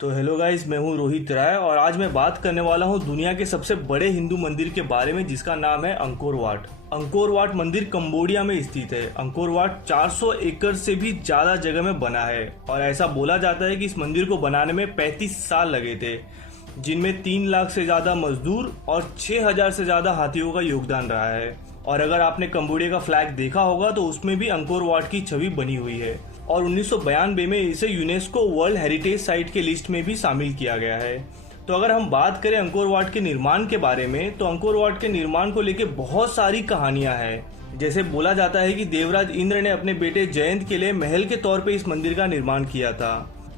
तो hello guys, मैं हूं रोहित राय और आज मैं बात करने वाला हूं दुनिया के सबसे बड़े हिंदू मंदिर के बारे में जिसका नाम है अंकोर वाट। अंकोर वाट मंदिर कंबोडिया में स्थित है। अंकोर वाट 400 एकड़ से भी ज्यादा जगह में बना है और ऐसा बोला जाता है कि इस मंदिर को बनाने में 35 साल लगे थे, जिनमें 3 लाख से ज्यादा मजदूर और 6000 से ज्यादा हाथियों का योगदान रहा है। और अगर आपने कंबोडिया का फ्लैग देखा होगा तो उसमें भी अंकोर वाट की छवि बनी हुई है और 1992 में इसे यूनेस्को वर्ल्ड हेरिटेज साइट के लिस्ट में भी शामिल किया गया है। तो अगर हम बात करें अंकोर वाट के निर्माण के बारे में, तो अंकोर वाट के निर्माण को लेकर बहुत सारी कहानियां हैं। जैसे बोला जाता है कि देवराज इंद्र ने अपने बेटे जयंत के लिए महल के तौर पे इस मंदिर का निर्माण किया था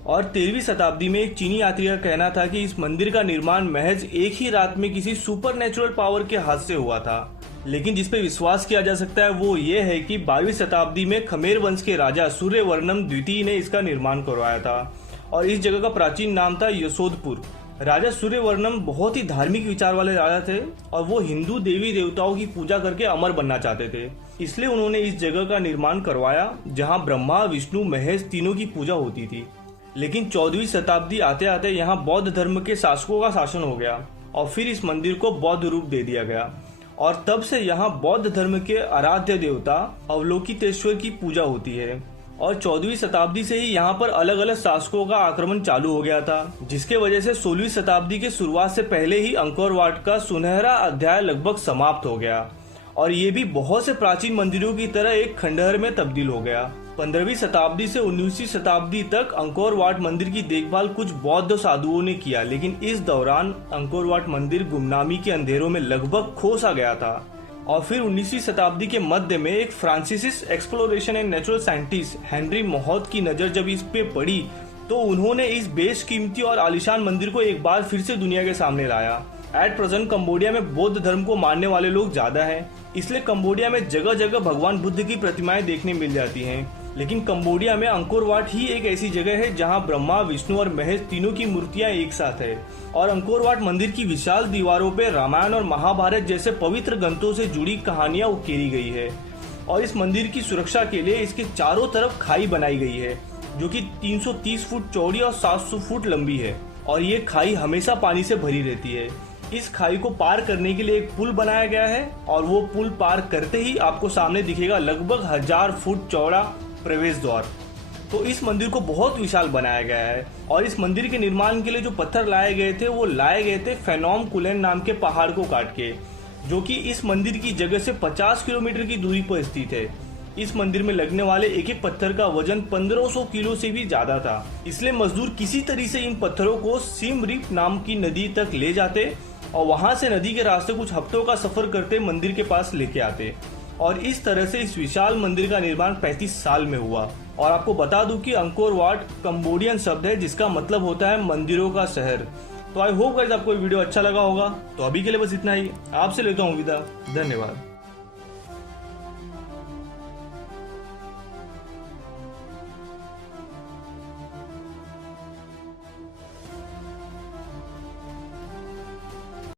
और 13वीं शताब्दी में एक चीनी यात्री का कहना था कि इस मंदिर का निर्माण महज एक ही रात में किसी सुपर नेचुरल पावर के हाथ से हुआ था। लेकिन जिस पे विश्वास किया जा सकता है वो ये है कि 22वीं शताब्दी में खमेर वंश के राजा सूर्यवर्णम द्वितीय ने इसका निर्माण करवाया था और इस जगह का प्राचीन नाम था यशोधपुर। राजा सूर्यवर्णम बहुत ही धार्मिक विचार वाले राजा थे और वो हिंदू देवी देवताओं की पूजा करके अमर बनना चाहते थे, इसलिए उन्होंने इस जगह का निर्माण करवाया जहाँ ब्रह्मा विष्णु महेश तीनों की पूजा होती थी। लेकिन 14वीं शताब्दी आते आते यहाँ बौद्ध धर्म के शासकों का शासन हो गया और फिर इस मंदिर को बौद्ध रूप दे दिया गया और तब से यहाँ बौद्ध धर्म के आराध्य देवता अवलोकितेश्वर की पूजा होती है। और 14वीं शताब्दी से ही यहाँ पर अलग अलग शासकों का आक्रमण चालू हो गया था, जिसके वजह से 16वीं शताब्दी के शुरुआत से पहले ही अंकोर वाट का सुनहरा अध्याय लगभग समाप्त हो गया और ये भी बहुत से प्राचीन मंदिरों की तरह एक खंडहर में तब्दील हो गया। 15वीं शताब्दी से 19वीं शताब्दी तक अंकोर वाट मंदिर की देखभाल कुछ बौद्ध साधुओं ने किया, लेकिन इस दौरान अंकोर वाट मंदिर गुमनामी के अंधेरों में लगभग खो सा गया था। और फिर 19वीं शताब्दी के मध्य में एक फ्रांसीसी exploration and natural scientist Henry मोहत की नजर जब इस पे पड़ी तो उन्होंने इस बेशकीमती और आलीशान मंदिर को एक बार फिर से दुनिया के सामने लाया। एट प्रेजेंट कंबोडिया में बौद्ध धर्म को मानने वाले लोग ज्यादा हैं, इसलिए कंबोडिया में जगह जगह भगवान बुद्ध की प्रतिमाएं देखने मिल जाती हैं। लेकिन कंबोडिया में अंकोर वाट ही एक ऐसी जगह है जहां ब्रह्मा विष्णु और महेश तीनों की मूर्तियां एक साथ है और अंकोर वाट मंदिर की विशाल दीवारों पे रामायण और महाभारत जैसे पवित्र ग्रंथों से जुड़ी कहानियां उकेरी गई है। और इस मंदिर की सुरक्षा के लिए इसके चारों तरफ खाई बनाई गई है जो कि 330 फुट चौड़ी और 700 फुट लंबी है और ये खाई हमेशा पानी से भरी रहती है। इस खाई को पार करने के लिए एक पुल बनाया गया है और वो पुल पार करते ही आपको सामने दिखेगा लगभग 1000 फुट चौड़ा प्रवेश द्वार। तो इस मंदिर को बहुत विशाल बनाया गया है और इस मंदिर के निर्माण के लिए जो पत्थर लाए गए थे वो लाए गए थे फेनोम कुलेन नाम के पहाड़ को काट के, जो कि इस मंदिर की जगह से 50 किलोमीटर की दूरी पर स्थित है। इस मंदिर में लगने वाले एक एक पत्थर का वजन 1500 किलो से भी ज्यादा था, इसलिए मजदूर किसी तरह से इन पत्थरों को सिम रिप नाम की नदी तक ले जाते और वहां से नदी के रास्ते कुछ हफ्तों का सफर करते मंदिर के पास लेके आते और इस तरह से इस विशाल मंदिर का निर्माण 35 साल में हुआ। और आपको बता दूं कि अंकोर वाट कंबोडियन शब्द है जिसका मतलब होता है मंदिरों का शहर। तो आई होप गाइस आपको वीडियो अच्छा लगा होगा। तो अभी के लिए बस इतना ही, आपसे लेता हूँ विदा। धन्यवाद।